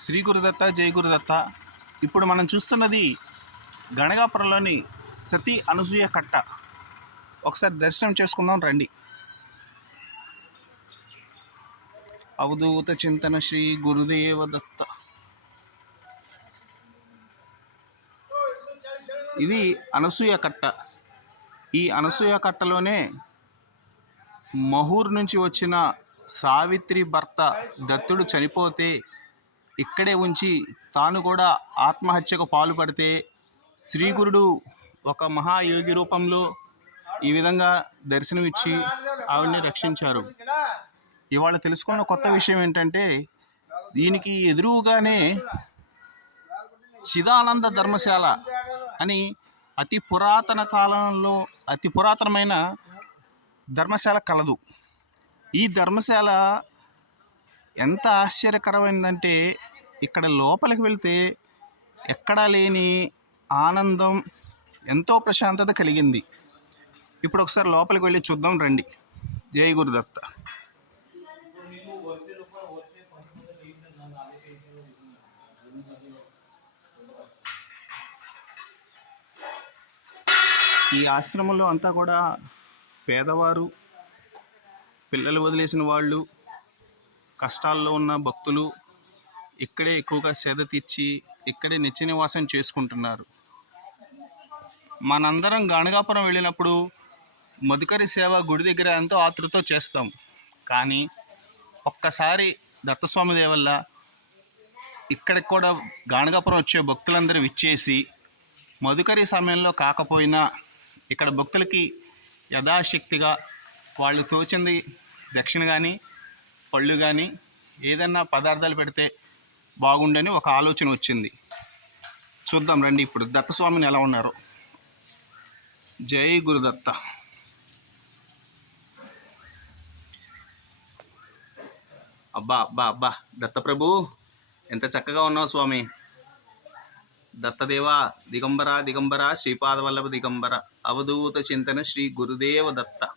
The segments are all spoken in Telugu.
శ్రీ గురుదత్త జయ గురుదత్త. ఇప్పుడు మనం చూస్తున్నది గణగాపురంలోని సతీ అనసూయ కట్ట. ఒకసారి దర్శనం చేసుకుందాం రండి. అవధూత చింతన శ్రీ గురుదేవ దత్త ఇది అనసూయ కట్ట. ఈ అనసూయ కట్టలోనే మహూర్ నుంచి వచ్చిన సావిత్రి భర్త దత్తుడు చనిపోతే ఇక్కడే ఉంచి తాను కూడా ఆత్మహత్యకు పాల్పడితే శ్రీగురుడు ఒక మహాయోగి రూపంలో ఈ విధంగా దర్శనమిచ్చి ఆవిడ్ని రక్షించారు. ఇవాళ తెలుసుకున్న కొత్త విషయం ఏంటంటే దీనికి ఎదురుగానే చిదానంద ధర్మశాల అని అతి పురాతన కాలంలో అతి పురాతనమైన ధర్మశాల కలదు. ఈ ధర్మశాల ఎంత ఆశ్చర్యకరమైందంటే ఇక్కడ లోపలికి వెళ్తే ఎక్కడా లేని ఆనందం ఎంతో ప్రశాంతత కలిగింది. ఇప్పుడు ఒకసారి లోపలికి వెళ్ళి చూద్దాం రండి. జై గురుదత్త. ఈ ఆశ్రమంలో అంతా కూడా పేదవారు పిల్లలు వదిలేసిన వాళ్ళు కష్టాల్లో ఉన్న భక్తులు ఇక్కడే ఎక్కువగా సేద తీర్చి ఇక్కడే నిత్య నివాసం చేసుకుంటున్నారు. మనందరం గాణగాపురం వెళ్ళినప్పుడు మధుకరి సేవ గుడి దగ్గర ఎంతో ఆతృతో చేస్తాం. కానీ ఒక్కసారి దత్తస్వామి దేవల్ల ఇక్కడికి కూడా గాణగాపురం వచ్చే భక్తులందరూ విచ్చేసి మధుకరి సమయంలో కాకపోయినా ఇక్కడ భక్తులకి యథాశక్తిగా వాళ్ళు తోచింది దక్షిణ కానీ పళ్ళు కానీ ఏదన్నా పదార్థాలు పెడితే బాగుండని ఒక ఆలోచన వచ్చింది. చూద్దాం రండి ఇప్పుడు. దత్తస్వామిని ఎలా ఉన్నారు? జై గురుదత్త అబ్బా అబ్బా అబ్బా. దత్తప్రభు ఎంత చక్కగా ఉన్నావు స్వామి. దత్తదేవ దిగంబర దిగంబర శ్రీపాదవల్లభ దిగంబర. అవధూత చింతన శ్రీ గురుదేవ దత్త.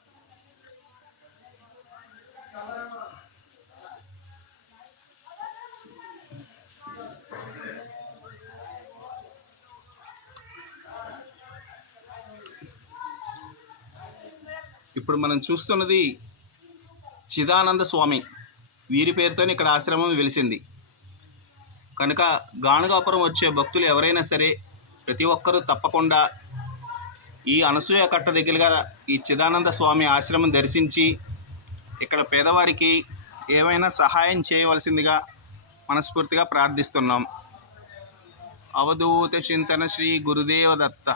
ఇప్పుడు మనం చూస్తున్నది చిదానంద స్వామి. వీరి పేరుతోనే ఇక్కడ ఆశ్రమం వెలిసింది. కనుక గాణగాపురం వచ్చే భక్తులు ఎవరైనా సరే ప్రతి ఒక్కరూ తప్పకుండా ఈ అనసూయ కట్ట దగ్గరగా ఈ చిదానంద స్వామి ఆశ్రమం దర్శించి ఇక్కడ పేదవారికి ఏమైనా సహాయం చేయవలసిందిగా మనస్ఫూర్తిగా ప్రార్థిస్తున్నాం. అవధూత చింతన శ్రీ గురుదేవ దత్త